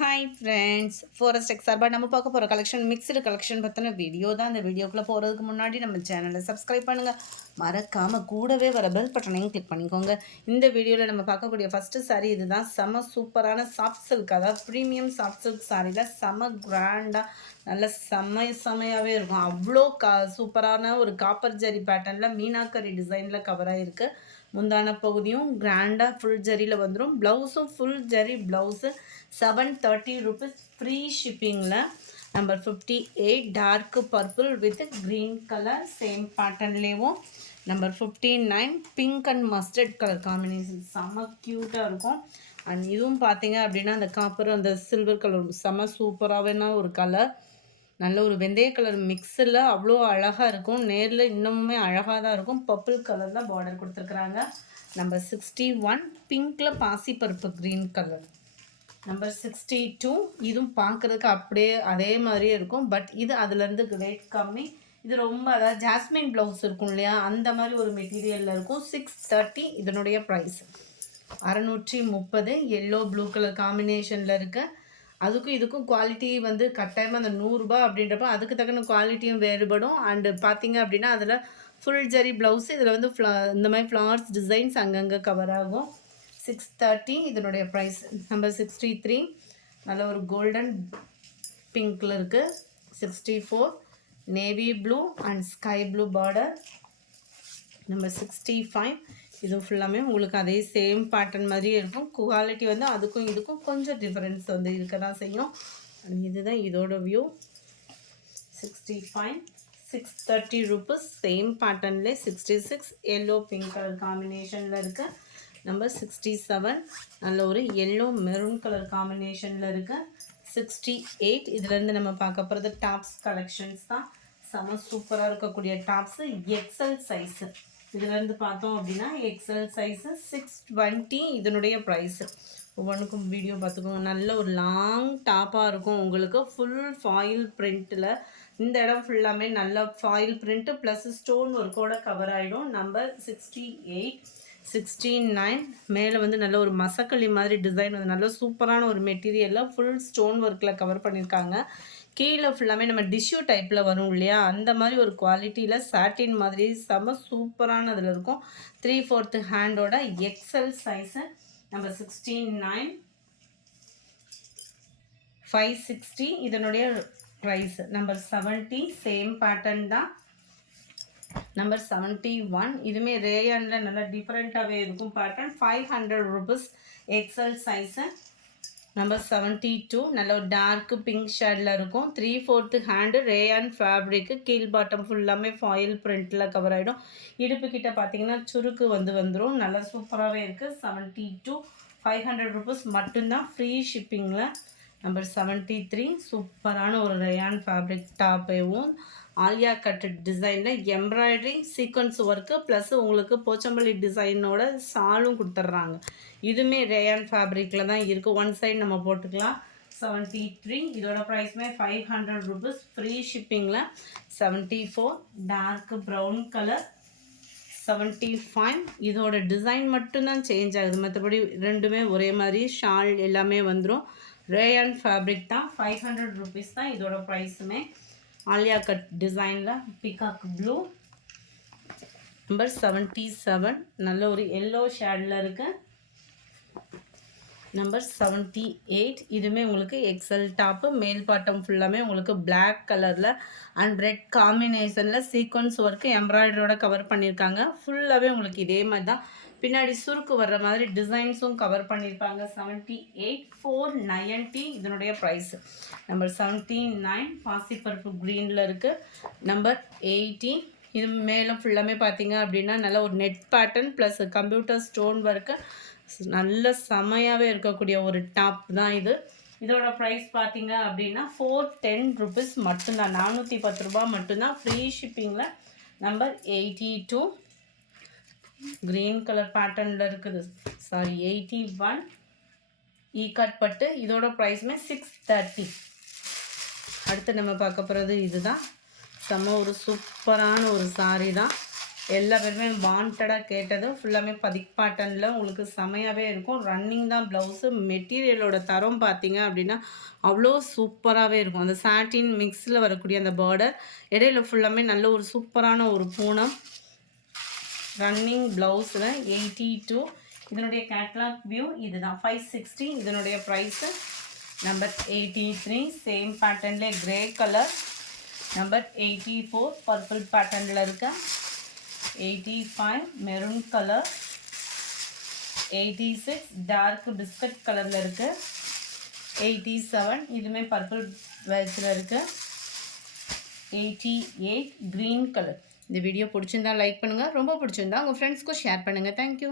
Hi friends, forest X சார்பாக நம்ம பார்க்க போகிற கலெக்ஷன் மிக்சடு கலெக்ஷன் பற்றின வீடியோ தான். இந்த வீடியோக்குள்ளே போகிறதுக்கு முன்னாடி நம்ம சேனலை சப்ஸ்கிரைப் பண்ணுங்கள், மறக்காமல் கூடவே வர பெல் பட்டனையும் கிளிக் பண்ணிக்கோங்க. இந்த வீடியோவில் நம்ம பார்க்கக்கூடிய ஃபஸ்ட்டு சாரீ இதுதான். செம சூப்பரான சாஃப்ட் சில்க், அதாவது ப்ரீமியம் சாஃப்ட் சில்க் சாரியில் செம கிராண்டாக நல்ல செமையாகவே இருக்கும். அவ்வளோ சூப்பரான ஒரு காப்பர் ஜரி பேட்டர்னில் மீனாக்கரி டிசைனில் கவராக இருக்குது. முந்தான பகுதியும் கிராண்டாக ஃபுல் ஜரியில் வந்துடும். ப்ளவுஸும் full zari blouse. 730 rupees free ஷிப்பிங்கில். Number 58 dark purple with green colour same பேட்டர்ன்லேயும். Number 59 pink and mustard colour combination செம்ம க்யூட்டாக இருக்கும். அண்ட் இதுவும் பார்த்தீங்க அப்படின்னா அந்த காப்பர் அந்த சில்வர் கலர் செம்ம சூப்பராகவேனா ஒரு கலர். நல்ல ஒரு வெந்தய கலர் மிக்ஸில் அவ்வளோ அழகாக இருக்கும். நேரில் இன்னமுமே அழகாக தான் இருக்கும். பர்பிள் கலரில் பார்டர் கொடுத்துருக்குறாங்க. நம்பர் 61 பிங்க்கில் பாசிப்பருப்பு க்ரீன் கலர். நம்பர் 62 இதுவும் பார்க்குறதுக்கு அப்படியே அதே மாதிரியே இருக்கும். பட் இது அதுலேருந்து ரேட் கம்மி. இது ரொம்ப அதாவது ஜாஸ்மின் ப்ளவுஸ் இருக்கும் இல்லையா, அந்த மாதிரி ஒரு மெட்டீரியலில் இருக்கும். 630 இதனுடைய ப்ரைஸ். 630 எல்லோ ப்ளூ கலர் காம்பினேஷனில் இருக்குது. அதுக்கும் இதுக்கும் குவாலிட்டி வந்து கட்டாயமாக அந்த 100 ரூபா அப்படின்றப்ப அதுக்கு தக்கன குவாலிட்டியும் வேறுபடும். அண்டு பார்த்தீங்க அப்படின்னா அதில் ஃபுல் ஜரி ப்ளவுஸு, இதில் வந்து இந்த மாதிரி ஃப்ளவர்ஸ் டிசைன்ஸ் அங்கங்கே கவர் ஆகும். 630 இதனுடைய ப்ரைஸ். நம்பர் 63 நல்ல ஒரு கோல்டன் பிங்க்கில் இருக்குது. 64 navy blue and sky blue border. Number 65 இது ஃபுல்லாமே உங்களுக்கு அதே சேம் பேட்டர்ன் மாதிரியே இருக்கும். குவாலிட்டி வந்து அதுக்கும் இதுக்கும் கொஞ்சம் டிஃப்ரென்ஸ் வந்து இருக்க தான் செய்யும். இதுதான் இதோட வியூ. 65 630 rupees சேம் பேட்டர்ன்லே. 66 எல்லோ பிங்க் கலர் காம்பினேஷனில் இருக்குது. நம்பர் 67 நல்ல ஒரு எல்லோ மெரூன் கலர் காம்பினேஷனில் இருக்குது. 68 இதுலேருந்து நம்ம பார்க்க போகிறது டாப்ஸ் கலெக்ஷன்ஸ் தான். செம சூப்பராக இருக்கக்கூடிய டாப்ஸு எக்ஸல் சைஸு. இதுலேருந்து பார்த்தோம் அப்படின்னா எக்ஸல் சைஸு 620 இதனுடைய ப்ரைஸு. ஒவ்வொன்றுக்கும் வீடியோ பார்த்துக்கோங்க. நல்ல ஒரு லாங் டாப்பாக இருக்கும் உங்களுக்கு. ஃபுல் ஃபாயில் பிரிண்ட்டில் இந்த இடம் ஃபுல்லாமே நல்ல ஃபாயில் பிரிண்ட்டு ப்ளஸ் ஸ்டோன் ஒர்க்கோட கவர் ஆகிடும். நம்பர் 68 69 மேலே வந்து நல்ல ஒரு மசக்களி மாதிரி டிசைன் வந்து நல்ல சூப்பரான ஒரு மெட்டீரியலில் ஃபுல் ஸ்டோன் ஒர்க்கில் கவர் பண்ணியிருக்காங்க. கீழே ஃபுல்லாமே நம்ம டிஷ்யூ டைப்பில் வரும் இல்லையா, அந்த மாதிரி ஒரு குவாலிட்டியில் சாட்டின் மாதிரி செம சூப்பரான அதில் இருக்கும். 3/4 ஹேண்டோட எக்ஸல் சைஸு. நம்பர் 69 560 இதனுடைய ப்ரைஸ். நம்பர் 70 சேம் பேட்டர்ன் தான். நம்பர் 71 இதுவுமே ரேயானில் நல்லா டிஃப்ரெண்ட்டாகவே இருக்கும் pattern. 500 rupees XL size. Number 72 நல்ல ஒரு டார்க்கு பிங்க் ஷேடில் இருக்கும். 3/4 ஹேண்டு ரேயான் ஃபேப்ரிக்கு. கீழ் பாட்டம் ஃபுல்லாமே ஃபாயில் பிரிண்ட்டில் கவர் ஆகிடும். இடுப்பு கிட்ட பார்த்தீங்கன்னா சுருக்கு வந்துடும். நல்லா சூப்பராகவே இருக்குது. 72 500 rupees மட்டும்தான் ஃப்ரீ ஷிப்பிங்கில். நம்பர் 73 சூப்பரான ஒரு ரேயான் ஃபேப்ரிக் டாப்பேவும் ஆலியா கட் டிசைனில் எம்ப்ராய்டரி சீக்வன்ஸ் ஒர்க்கு ப்ளஸ் உங்களுக்கு போச்சம்பள்ளி டிசைனோட சாலும் கொடுத்துட்றாங்க. இதுவுமே ரேயான் ஃபேப்ரிக்கில் தான் இருக்குது. ஒன் சைடு நம்ம போட்டுக்கலாம். 73 இதோட ப்ரைஸ்மே 500 rupees ஃப்ரீ ஷிப்பிங்கில். 74 டார்க் ப்ரௌன் கலர். 75 இதோட டிசைன் மட்டும்தான் சேஞ்ச் ஆகுது, மற்றபடி ரெண்டுமே ஒரே மாதிரி ஷால் எல்லாமே வந்துடும். ரேயான் ஃபேப்ரிக் தான். 500 rupees தான் இதோட ப்ரைஸுமே. ஆலியா கட் டிசைனில் பிகாக் ப்ளூ. நம்பர் 77 நல்ல ஒரு எல்லோ ஷேடில் இருக்குது. நம்பர் 78 இதுவுமே உங்களுக்கு எக்ஸல் டாப்பு. மேல் பாட்டம் ஃபுல்லாமே உங்களுக்கு பிளாக் கலரில் அண்ட் ரெட் காம்பினேஷனில் சீக்வன்ஸ் ஒர்க்கு எம்ப்ராய்டரோட கவர் பண்ணியிருக்காங்க. ஃபுல்லாகவே உங்களுக்கு இதே மாதிரி தான் பின்னாடி சுருக்கு வர்ற மாதிரி டிசைன்ஸும் கவர் பண்ணியிருப்பாங்க. 78 490 இதனுடைய ப்ரைஸு. நம்பர் 79 பாசிப்பருப்பு க்ரீனில் இருக்குது. நம்பர் 80 இது மேலே ஃபுல்லாமே பார்த்தீங்க அப்படின்னா நல்ல ஒரு net pattern plus computer stone work நல்ல செமையாகவே இருக்கக்கூடிய ஒரு டாப் தான் இது. இதோட ப்ரைஸ் பார்த்தீங்க அப்படின்னா 410 rupees மட்டும்தான். 410 ரூபா மட்டும்தான் ஃப்ரீ ஷிப்பிங்கில். நம்பர் 82 க்ரீன் கலர் பேட்டர்னில் இருக்குது. 81 கட் பட்டு. இதோட ப்ரைஸுமே 630. அடுத்து நம்ம பார்க்க போகிறது இதுதான். செம்ம ஒரு சூப்பரான ஒரு சாரீ தான். எல்லா பேருமே வாண்டடாக கேட்டது ஃபுல்லாமே பதிக் பேட்டர்னில் உங்களுக்கு செமையாகவே இருக்கும். ரன்னிங் தான் ப்ளவுஸு. மெட்டீரியலோட தரம் பார்த்தீங்க அப்படின்னா அவ்வளோ சூப்பராகவே இருக்கும். அந்த சாட்டின் மிக்ஸில் வரக்கூடிய அந்த பார்டர் இடையில ஃபுல்லாமே நல்ல ஒரு சூப்பரான ஒரு பூனம் ரன்னிங் ப்ளவுஸில் 82. இதனுடைய கேட்லாக் வியூ இதுதான் 560. இதனுடைய ப்ரைஸு நம்பர் 83. சேம் பேட்டர்ன்லேயே கிரே கலர். நம்பர் 84 பர்பிள் பேட்டர்னில் இருக்க. 85 மெரூன் கலர். 86 டார்க் பிஸ்கட் கலரில் இருக்குது. 87 இதுவுமே பர்பிள் வேஸில் இருக்குது. 88 க்ரீன் கலர். இந்த வீடியோ பிடிச்சிருந்தா லைக் பண்ணுங்கள். ரொம்ப பிடிச்சிருந்தா உங்கள் ஃப்ரெண்ட்ஸ்க்கும் ஷேர் பண்ணுங்கள். தேங்க்யூ.